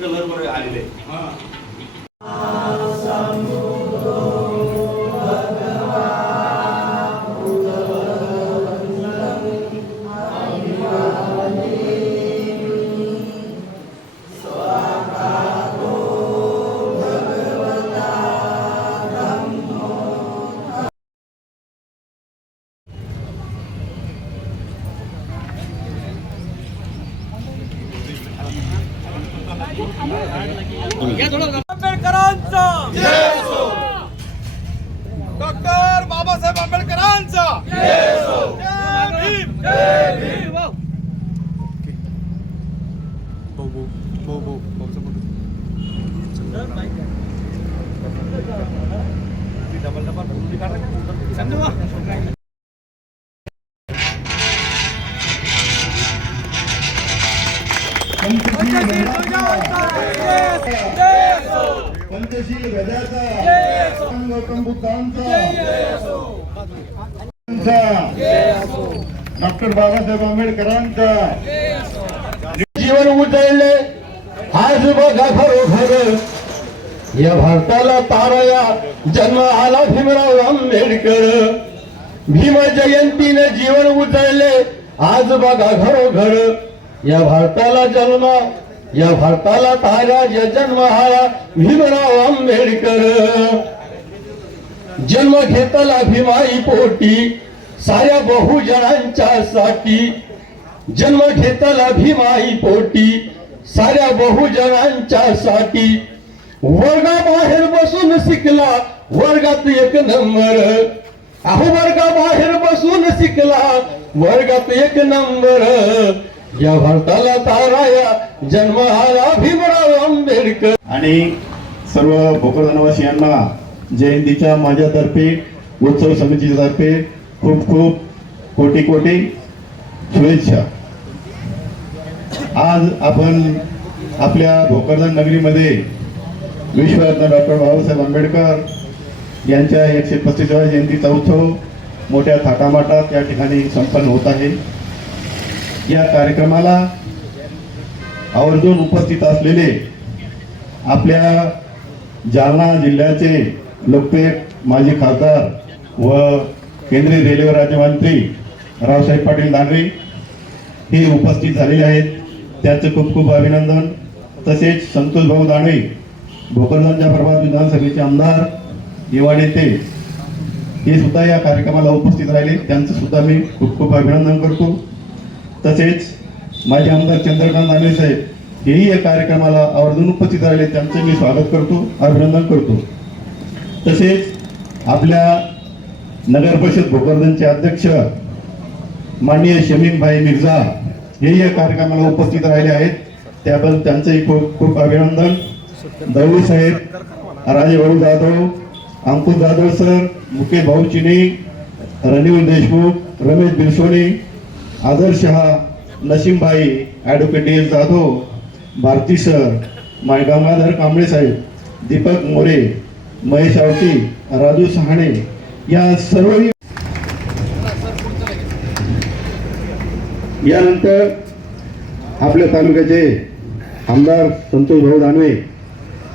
Colour वर आलेले आंबेडकरांचा डॉक्टर बाबासाहेब आंबेडकरांचा पंचशील वेदाचा गौतम बुद्धांचा डॉक्टर बाबासाहेब आंबेडकरांचा जीवन उजळले आज बघा खरोखर या भारताला ताराया जन्म आला भीमराव आंबेडकर भीम जयंतीने जीवन उजळले आज बघा खरोखर या भारताला जन्म या भारताला तारा जन्म आला भीमराव आंबेडकर जन्म घेतला भीमाई पोटी साऱ्या बहुजनांच्या साठी जन्म घेतला भीमाई पोटी साऱ्या बहुजनांच्या साठी वर्गाबाहेर बसून शिकला वर्गात एक नंबर अहो वर्गाबाहेर बसून शिकला वर्गात एक नंबर या भारताला ताराया जन्म आला भीमराव आंबेडकर आणि सर्व भोकरदनवासियांना जयंतीच्या माझ्यातर्फे उत्सव समितीतर्फे खूप खूप कोटी कोटी शुभेच्छा। आज आपण आपल्या भोकरदन नगरीमध्ये विश्वरत्न डॉक्टर बाबासाहेब आंबेडकर यांच्या 135व्या जयंतीचा उत्सव मोठ्या थाटामाटात या ठिकाणी संपन्न होत आहे। या कार्यक्रमाला आवर्जून उपस्थित असलेले आपल्या जालना जिल्ह्याचे लोकप्रिय माजी खासदार व केंद्रीय रेल्वे राज्यमंत्री रावसाहेब पाटील दानवे हे उपस्थित झालेले आहेत, त्याचे खूप खूप अभिनंदन। तसेच संतोष भाऊ दानवे भोकरदनच्या प्रभात विधानसभेचे आमदार युवा नेते हे सुद्धा या कार्यक्रमाला उपस्थित राहिले, त्यांचं सुद्धा मी खूप खूप अभिनंदन करतो। तसेच माजी आमदार चंद्रकांत दानवे साहेब हेही या कार्यक्रमाला आवर्जून उपस्थित राहिले, त्यांचे मी स्वागत करतो, अभिनंदन करतो। तसेच आपल्या नगर परिषद भोकरदनचे अध्यक्ष माननीय शमीम भाई मिर्झा हेही या कार्यक्रमाला उपस्थित राहिले आहेत, त्याबद्दल त्यांचेही खूप खूप अभिनंदन। दौली साहेब, राजे भाऊ जाधव, अंकुश जाधव सर, मुकेश भाऊ चिनी, रणवीर देशमुख, रमेश बिरसोनी, आदर्श शहा, नसीम भाई, advocate D S Jadhav, Bharati sir, Gangadhar Kamble साहेब, दीपक मोरे, महेश आवटी, राजू सहाणे या सर्व। यानंतर आपल्या तालुक्याचे आमदार संतोष भाऊ दानवे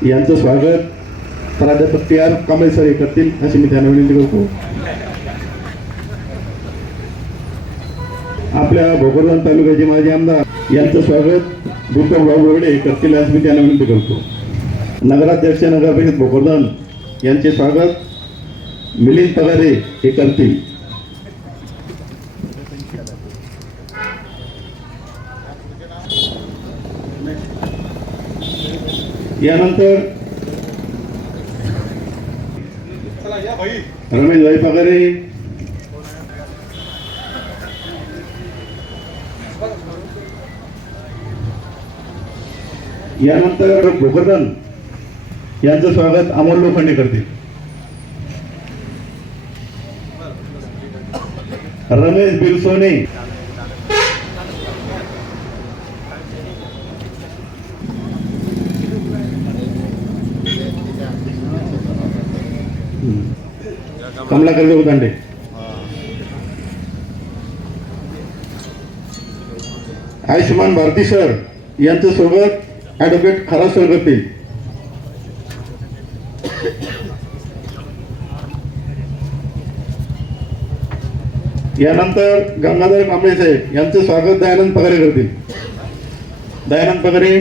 यांचं स्वागत प्राध्यापक टी आर कांबळे सर करतील अशी मी त्यांना विनंती करतो। आपल्या भोकरदन तालुक्याचे माजी आमदार यांचं स्वागत दीपक भाऊ बोर्डे करतील अशी मी त्यांना विनंती करतो। नगराध्यक्ष नगर परिषद भोकरदन यांचे स्वागत मिलिंद पगारे हे करतील। यानंतर रमेश भाई पगारे, यानंतर भोकरदन यांचं स्वागत अमोल लोखंडे करतील। रमेश बिरसोने, कमलाकर उदांडे. आयुष्यमान भारती सर यांचं सोबत ॲडव्होकेट खरा सर करतील. यानंतर गंगाधर कांबळे साहेब यांचं स्वागत दयानंद पगारे करतील. दयानंद पगारे.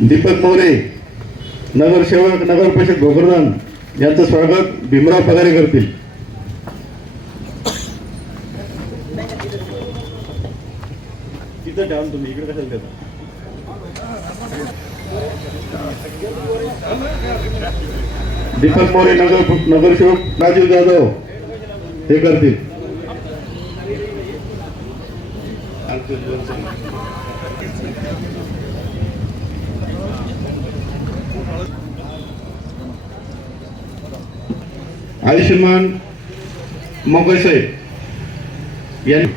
दीपक मोरे नगरसेवक नगर परिषद भोकरदन यांचं स्वागत भीमराव पगारे करतील. तिथं ठेवा तुम्ही, इकडे कशाला देता. दीपक मोरे नगरसेवक राजीव जाधव हे करतील. आयुष्यमान मोगल साहेब यांनी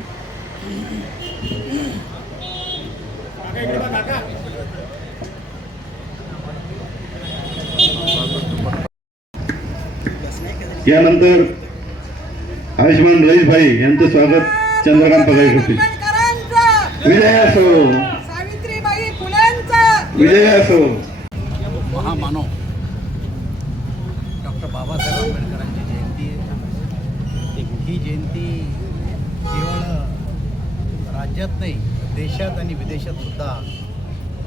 यानंतर आयुष्यमान रईस भाई यांचं स्वागत चंद्रकांत पगारे करतील. विजय असो. सावित्रीबाई फुलेंचा विजय असो. महामानव डॉक्टर बाबासाहेब आंबेडकरांची जयंती आहे. ही जयंती केवळ राज्यात नाही, देशात आणि विदेशात सुद्धा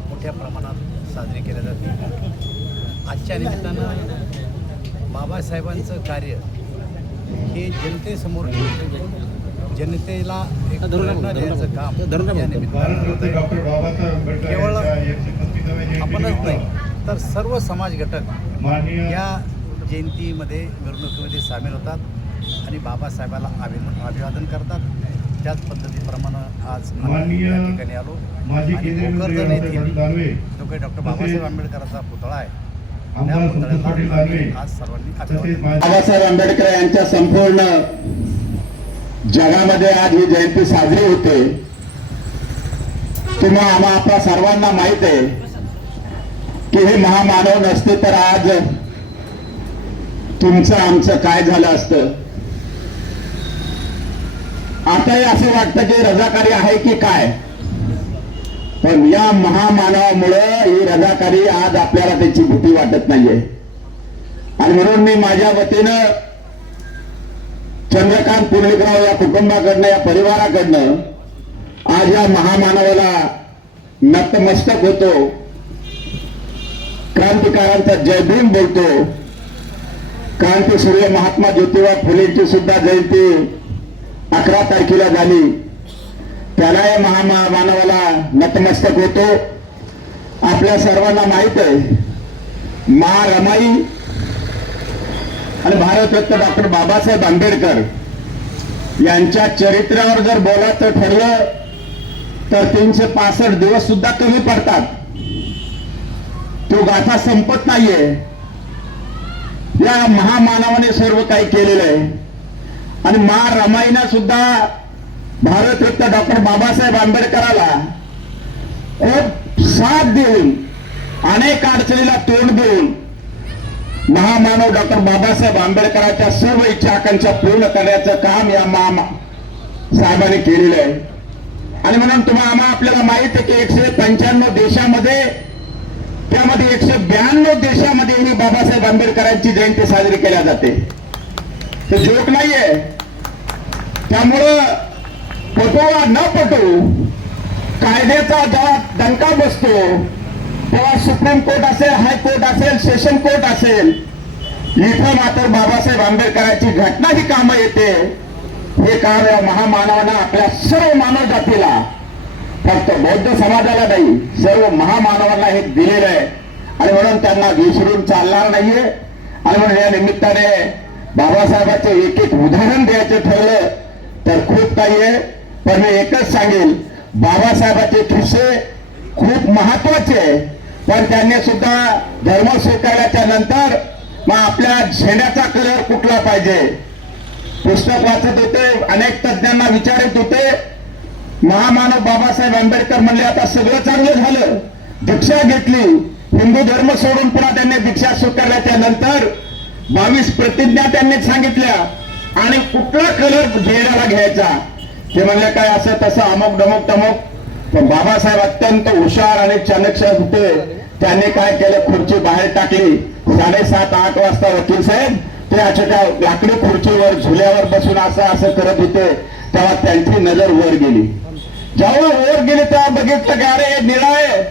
मोठ्या प्रमाणात साजरी केल्या जाते. आजच्या निमित्तानं बाबासाहेबांचं कार्य हे जनतेसमोर ठेवून जनतेला एक प्रेरणा द्यायचं काम या निमित्तानं होत आहे. केवळ आपणच नाही तर सर्व समाज घटक या जयंतीमध्ये मिरवणुकीमध्ये सामील होतात आणि बाबासाहेबाला अभिवादन करतात. त्याच पद्धतीप्रमाणे आज आम्ही या ठिकाणी आलो आणि भोकरदन येथील जो काही डॉक्टर बाबासाहेब आंबेडकरांचा पुतळा आहे त्या पुतळ्याला आज सर्वांनी अभिवादन. बाबासाहेब आंबेडकर यांच्या संपूर्ण जगामध्ये आज ही जयंती साजरी होते. तुम्हा आपल्या सर्वांना माहित आहे की हे महामानव नसते तर आज तुमचं आमचं काय झालं असतं. आताही असं वाटतं की रजाकारी आहे की काय, पण या महामानवामुळे ही रजाकारी आज आपल्याला त्याची भीती वाटत नाहीये. आणि म्हणून मी माझ्या वतीनं चंद्रकांत पुर्णिकराव या कुटुंबाकडनं या परिवाराकडनं आज या महामानवाला नतमस्तक होतो. क्रांतिकारांचा जय भीम बोलतो. क्रांतीसूर्य महात्मा ज्योतिबा फुलेंची सुद्धा जयंती 11 तारखेला झाली. त्याला या महामानवाला नतमस्तक होतो. आपल्या सर्वांना माहित आहे मा रमाई आणि भारतरत्न डॉक्टर बाबासाहेब आंबेडकर यांच्या चरित्रावर जर बोलायचं ठरलं तर 365 दिवस सुद्धा कमी पडतात. तो गाथा संपत नाहीये. या महामानवाने सर्व काही केलेलं आहे आणि मा रमाईनं सुद्धा भारतरत्न डॉक्टर बाबासाहेब आंबेडकराला खूप साथ देऊन अनेक अडचणीला तोंड देऊन महामानव डॉक्टर बाबासाहेब आंबेडकरांच्या सर्व इच्छा आकांक्षा पूर्ण करण्याचं काम या साहेबांनी केलेलं आहे. आणि म्हणून आपल्याला माहित आहे की 195 देशामध्ये त्यामध्ये 192 देशामध्ये ही बाबासाहेब आंबेडकरांची जयंती साजरी केल्या जाते. ते जोक नाहीये. त्यामुळं पटो वा न पटो कायद्याचा जेव्हा डंका बसतो तेव्हा सुप्रीम कोर्ट असेल, हायकोर्ट असेल, सेशन कोर्ट असेल, इथं मात्र बाबासाहेब आंबेडकरांची घटना ही कामं येते. हे काम या महामानवानं आपल्या सर्व मानव जातीला, फक्त बौद्ध समाजाला नाही, सर्व महामानवांना हे दिलेलं आहे आणि म्हणून त्यांना विसरून चालणार नाहीये. आणि म्हणून या निमित्ताने बाबासाहेबांचे एक एक उदाहरण द्यायचं ठरलं तर खूप काही आहे. पण मी एकच सांगेल, बाबासाहेबांचे किस्से खूप महत्वाचे, पण त्यांनी सुद्धा धर्म स्वीकारल्याच्या नंतर मग आपल्या झेंड्याचा कलर कुठला पाहिजे पुस्तक वाचत होते. अनेक तज्ञांना विचारत होते. महामानव बाबासाहेब आंबेडकर म्हणले आता सगळं चांगलं झालं, दीक्षा घेतली, हिंदू धर्म सोडून पुन्हा त्यांनी दीक्षा स्वीकारल्याच्या नंतर 22 प्रतिज्ञा त्यांनी सांगितल्या आणि कुठला कलर झेंड्याला घ्यायचा ते म्हणले काय असं तसं अमुक डमुक तमुक. पण बाबासाहेब अत्यंत हुशार आणि चाणक्य होते. त्यांनी काय केलं, खुर्ची बाहेर टाकली. 7:30-8 वाजता वकील साहेब ते अशा लाकडी खुर्चीवर झुल्यावर बसून असं करत होते. तेव्हा त्यांची नजर वर गेली. जेव्हा वर गेली तेव्हा बघितलं की अरे हे निळं आहे,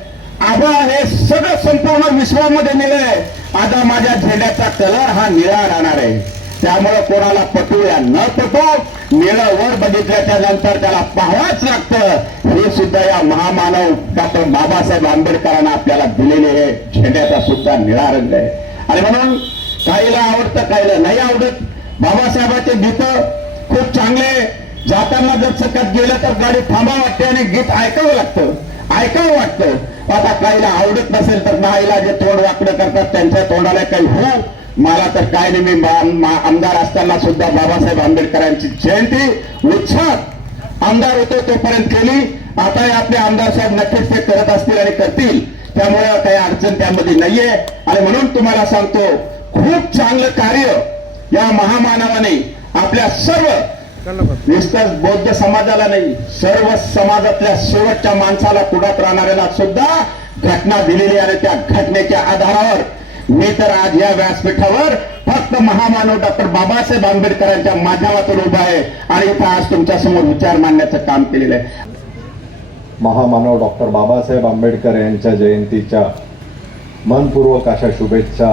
आबा हे सगळं संपूर्ण विश्वामध्ये निळं आहे. आता माझ्या झेंड्याचा कलर हा निळा राहणार आहे. त्यामुळे कोणाला पटूया न पटो निळं वर बघितल्याच्या नंतर त्याला पाहावंच लागतं. हे सुद्धा या महामानव डॉक्टर बाबासाहेब आंबेडकरांना आपल्याला दिलेले आहे. झेंड्याचा सुद्धा निळा रंग आहे. आणि म्हणून काहीला आवडतं काहीला नाही आवडत. बाबासाहेबांचे गीत खूप चांगले. जाताना जर सकत गेलं तर गाडी थांबावं वाटते आणि गीत ऐकावं लागतं, ऐकावं वाटतं. आता काहीला आवडत नसेल तर नाहीला जे तोंड वाकडं करतात त्यांच्या तोंडाला काही हो. मला तर काय नाही, मी आमदार असताना सुद्धा बाबासाहेब आंबेडकरांची जयंती उत्साहात आमदार होतो तोपर्यंत केली. आता आपले आमदार साहेब नक्कीच ते करत असतील आणि करतील. त्यामुळे काही अडचण त्यामध्ये नाहीये. आणि म्हणून तुम्हाला सांगतो खूप चांगलं कार्य या महामानवाने आपल्या सर्व नुसत्याच बौद्ध समाजाला नाही सर्व समाजातल्या शेवटच्या माणसाला पुढात राहणाऱ्याला सुद्धा घटना दिलेली आणि त्या घटनेच्या आधारावर मी तर आज या व्यासपीठावर फक्त महामानव डॉक्टर बाबासाहेब आंबेडकरांच्या माध्यमातून उभा आहे आणि इथं आज तुमच्या समोर विचार मांडण्याचं काम केलेलं आहे. महामानव डॉक्टर बाबासाहेब आंबेडकर यांच्या जयंतीच्या मनपूर्वक अशा शुभेच्छा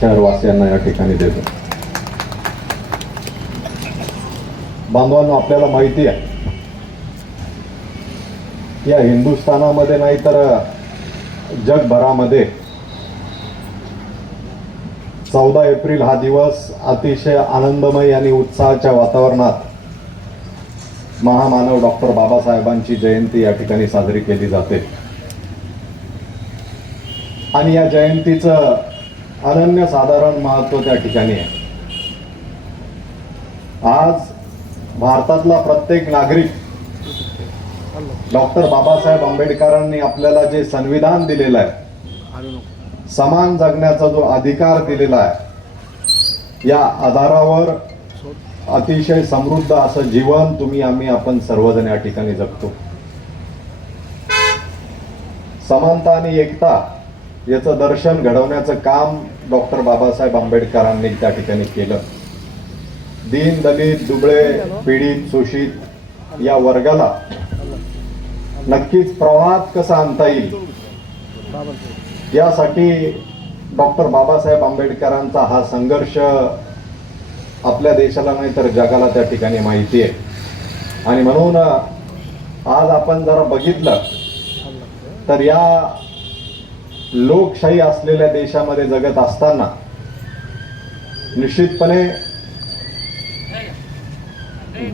शहरवासियांना या ठिकाणी देतो. बांधवांनो, आपल्याला माहिती आहे या हिंदुस्थानामध्ये नाही तर जगभरामध्ये 14 एप्रिल हा दिवस अतिशय आनंदमय आणि उत्साहाच्या वातावरणात महामानव डॉक्टर बाबासाहेबांची जयंती या ठिकाणी साजरी केली जाते. आणि या जयंतीचं अनन्यसाधारण महत्त्व त्या ठिकाणी आहे. आज भारतातला प्रत्येक नागरिक डॉक्टर बाबासाहेब आंबेडकरांनी आपल्याला जे संविधान दिलेलं आहे, समान जगण्याचा जो अधिकार दिलेला आहे, या आधारावर अतिशय समृद्ध असं जीवन आपण सर्वजण या ठिकाणी जगतो. समानता आणि एकता याचं दर्शन घडवण्याचं काम डॉक्टर बाबासाहेब आंबेडकरांनी त्या ठिकाणी केलं. दीन दलित दुबळे पीडित शोषित या वर्गाला नक्कीच प्रवाहात कसं आणता येईल यासाठी डॉक्टर बाबासाहेब आंबेडकरांचा हा संघर्ष आपल्या देशाला नाही तर जगाला त्या ठिकाणी माहिती आहे. आणि म्हणून आज आपण जरा बघितलं तर या लोकशाही असलेल्या देशामध्ये जगत असताना निश्चितपणे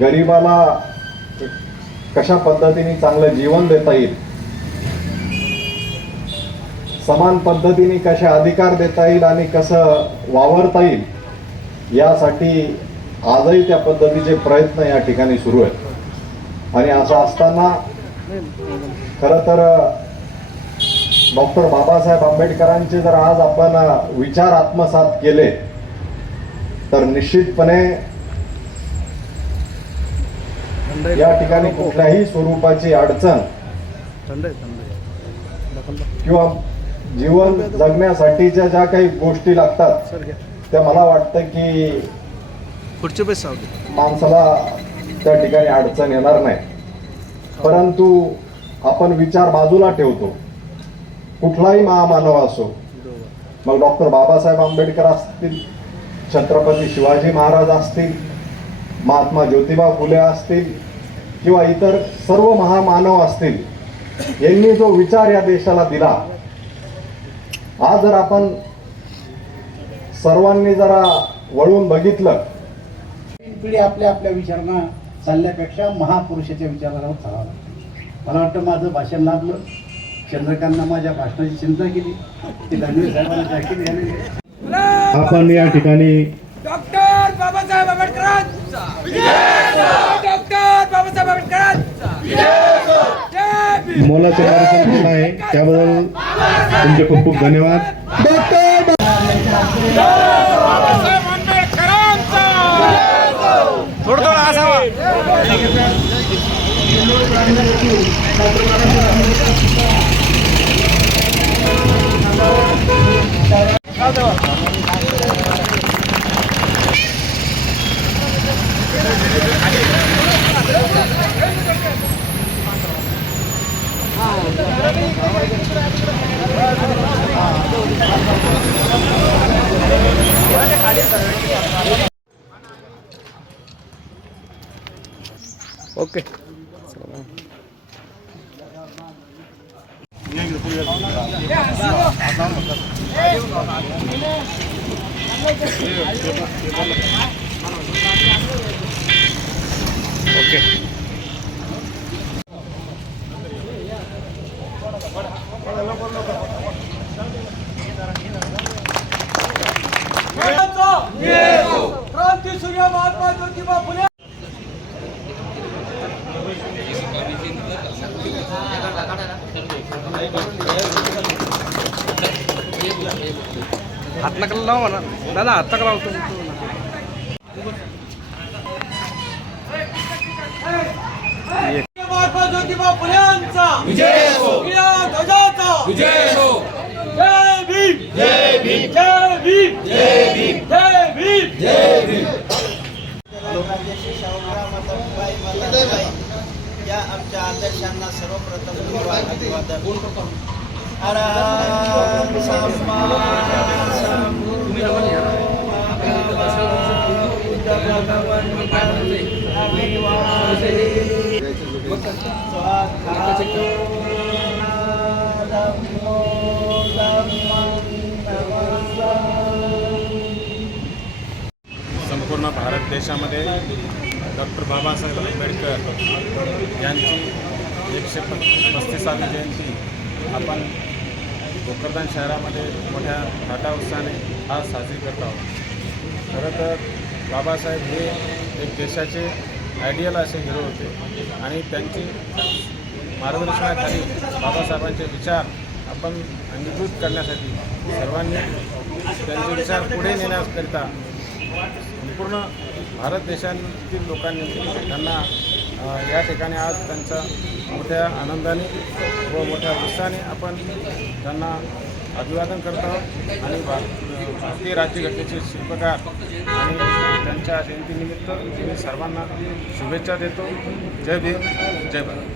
गरिबाला कशा पद्धतीने चांगलं जीवन देता येईल, समान पद्धतीने कसे अधिकार देता येईल आणि कसं वावरता येईल यासाठी आजही त्या पद्धतीचे प्रयत्न या ठिकाणी सुरू आहेत. आणि असं असताना खरं तर डॉक्टर बाबासाहेब आंबेडकरांचे जर आज आपण विचार आत्मसात केले तर निश्चितपणे या ठिकाणी कुठल्याही स्वरूपाची अडचण किंवा जीवन जगण्यासाठीच्या ज्या काही गोष्टी लागतात त्या मला वाटतं की माणसाला त्या ठिकाणी अडचण येणार नाही. परंतु आपण विचार बाजूला ठेवतो. कुठलाही महामानव असो, मग डॉक्टर बाबासाहेब आंबेडकर असतील, छत्रपती शिवाजी महाराज असतील, महात्मा ज्योतिबा फुले असतील किंवा इतर सर्व महामानव असतील, यांनी जो विचार या देशाला दिला, आज जर आपण सर्वांनी जरा वळून बघितलं, पिढी आपल्या आपल्या विचारांना चालल्यापेक्षा महापुरुषाच्या विचाराला चालावं लागतं. मला वाटतं माझं भाषण लागलं. चंद्रकांतनं माझ्या भाषणाची चिंता केली, ती दानवे साहेबांना जाहीर झालेली आहे. आपण या ठिकाणी डॉक्टर बाबासाहेब आंबेडकरांचा डॉक्टर बाबासाहेब आंबेडकरांचा मोलाचं कार्यक्रम केला आहे त्याबद्दल तुमचे खूप खूप धन्यवाद. डॉक्टर बाबासाहेब आंबेडकरांचा थोडं थोडं असावा. ओके. ओके. क्रांती सूर्य महात्मा ज्योतिबा फुले. हात नका लावा म्हणा दादा, हात नका लावतो. महात्मा ज्योतिबा फुल्यांचा विजय हो, निळ्या ध्वजाचा विजय हो. जय भीम, जय भीम, जय भीम, जय भीम, जय भीम, जय भीम. या आमच्या आदर्शांना सर्वप्रथम अभिवादन. संपूर्ण भारत देशामध्ये डॉक्टर बाबासाहेब आंबेडकर यांची 135वी जयंती आपण भोकरदन शहरामध्ये मोठ्या थाटा उत्साहाने आज साजरी करत आहोत. खरं तर बाबासाहेब हे एक देशाचे आयडियल असे हिरो होते आणि त्यांची मार्गदर्शनाखाली बाबासाहेबांचे विचार आपण अंगीकृत करण्यासाठी सर्वांनी त्यांचे विचार पुढे नेण्याकरिता संपूर्ण भारत देशातील लोकांनी त्यांना या ठिकाणी आज त्यांचा मोठ्या आनंदाने व मोठ्या उत्साहाने आपण त्यांना अभिवादन करत आहोत आणि भारतीय राज्यघटनेचे शिल्पकार आणि त्यांच्या जयंतीनिमित्त मी सर्वांना शुभेच्छा देतो. जय भीम, जय भारत.